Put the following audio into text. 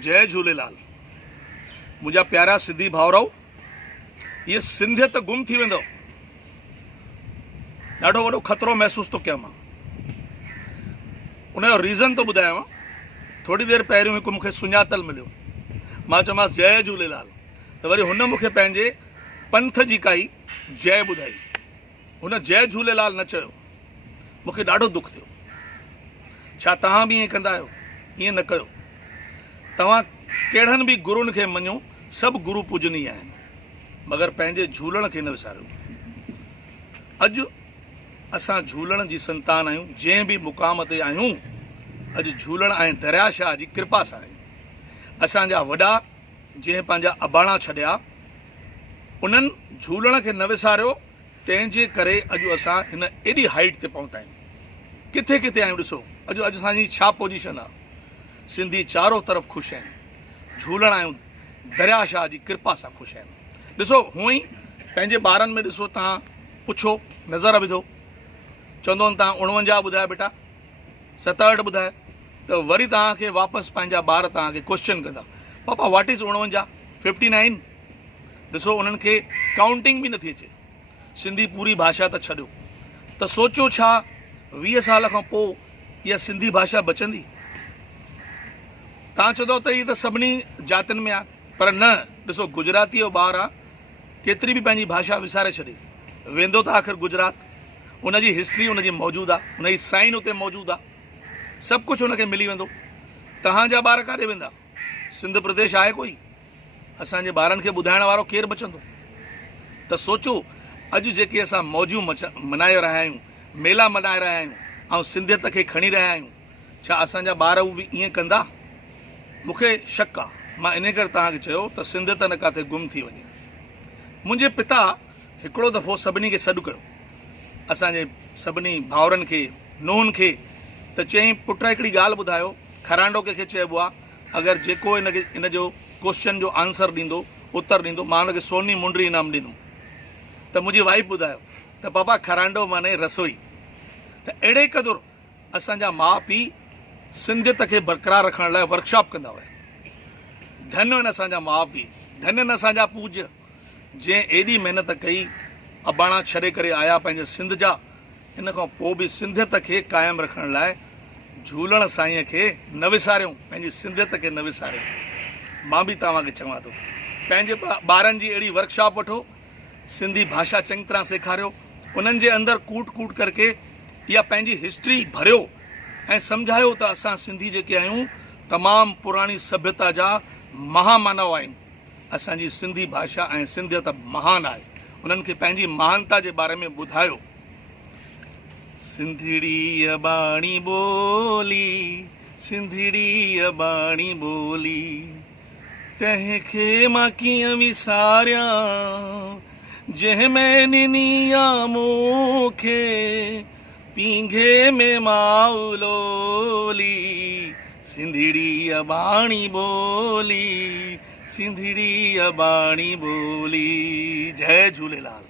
जय झूलेलाल। मुझा प्यारा सिंधी भाउरो, ये सिंधियत गुम थी वेंदो, ॾाढो वॾो ख़तरो महसूस तो कयां मां। उनजो रीज़न तो ॿुधायांव। थोड़ी देर पहिरियों हिकु मूंखे सुञातल मिलियो, मां चयोमांसि जय झूलेलाल, त वरी हुन मूंखे पंहिंजे पंथ जी काई जय ॿुधाई। हुन जय झूलेलाल न चयो, मूंखे ॾाढो दुख थियो। छा तव्हां बि ईअं कंदा आहियो? ईअं न कयो। तव्हां कहिड़नि बि गुरुनि खे मञो, सभु गुरु पूजनीय आहिनि, मगर पंहिंजे झूलण खे न विसारियो। अॼु असां झूलण जी संतान आहियूं, जंहिं बि मुक़ाम ते आहियूं, अॼु झूलण ऐं दरियाशाह जी कृपा सां आहियूं। असांजा वॾा जंहिं पंहिंजा अबाणा छॾिया, उन्हनि झूलण खे न विसारियो, तंहिंजे करे अॼु असां हिन एॾी हाइट ते पहुता आहियूं। किथे किथे आहियूं ॾिसो, अॼु असांजी छा पोजीशन आहे। सिंधी चारों तरफ़ ख़ुशि आहिनि, झूलण आहियूं दरियाशाह जी कृपा सां ख़ुशि आहिनि। ॾिसो हूअं ई पंहिंजे ॿारनि में ॾिसो, तव्हां पुछो, नज़र विधो, चवंदो आहिनि तव्हां 49 ॿुधायो बेटा, 67 ॿुधाए, त वरी तव्हांखे वापसि पंहिंजा ॿार तव्हांखे क्वेश्चन कंदा, पापा व्हाट इज़ 49, 59। ॾिसो उन्हनि खे काउंटिंग बि नथी अचे। सिंधी पूरी भाषा त छॾियो, त सोचो छा 20 साल खां पोइ इहा सिंधी भाषा बचंदी? तव्हां चवंदव त हीअ त सभिनी जातियुनि में आहे, पर न। ॾिसो गुजराती जो ॿारु आहे, केतिरी बि पंहिंजी भाषा विसारे छॾे, वेंदो त आख़िर गुजरात, उनजी हिस्ट्री उनजी मौजूदु आहे, उनजी साइन उते मौजूदु आहे, सभु कुझु उनखे मिली वेंदो। तव्हांजा ॿार काॾे वेंदा? सिंध प्रदेश आहे कोई? असांजे ॿारनि खे ॿुधाइण वारो केरु बचंदो? त सोचो अॼु जेके असां मौजूं मनाए रहिया आहियूं, मेला मनाए रहिया आहियूं, ऐं सिंधियत खे खणी रहिया आहियूं, छा असांजा ॿार उहे बि ईअं कंदा? मूंखे शक आहे। मां इन करे तव्हांखे चयो त सिंधियत न किथे गुम थी वञे। मुंहिंजे पिता हिकिड़ो दफ़ो सभिनी खे सॾु कयो, असांजे सभिनी भाउरनि खे, नुंहंनि खे, त चयईं पुट हिकिड़ी ॻाल्हि ॿुधायो, खरांडो कंहिंखे चइबो आहे, अगरि जेको इन जो क्वेश्चन जो आंसर ॾींदो, उत्तर ॾींदो, मां हुनखे सोनी मुंडरी इनाम ॾींदुमि। त मुंहिंजी वाइफ ॿुधायो त पापा खरांडो माने रसोई। त अहिड़े क़दुरु असांजा माउ पीउ सिंधियत खे बरक़रार रखण लाइ वर्कशॉप कंदा हुआ। धन्य आहिनि असांजा माउ पीउ, धन्य आहिनि असांजा पूज्य, जंहिं एॾी महिनत कई, अबाणा छॾे करे आया पंहिंजे सिंध जा, इन खां पोइ बि सिंधियत खे क़ाइमु रखण लाइ झूलण साईंअ खे न विसारियूं, पंहिंजी सिंधियत खे न विसारियूं। मां बि तव्हांखे चवां थो, पंहिंजे ॿारनि जी अहिड़ी वर्कशॉप वठो, सिंधी भाषा चङी तरह सेखारियो, उन्हनि जे अंदरि कूट कूट करके इहा पंहिंजी हिस्ट्री भरियो ऐं सम्झायो त असां सिंधी जेके आहियूं तमामु पुराणी सभ्यता जा महामानव आहियूं। असांजी सिंधी भाषा ऐं सिंधियत महान आहे, उन्हनि खे पंहिंजी महानता जे बारे में ॿुधायो। सिंधिड़ी अबाणी ॿोली, सिंधिड़ी अबाणी ॿोली, तंहिंखे मां कीअं विसारियां, जंहिंमें ॾिनी आहे मूंखे पींघे में माउलोली। सिंधिड़ी अबाणी ॿोली, सिंधिड़ी अबाणी ॿोली। जय झूलेलाल।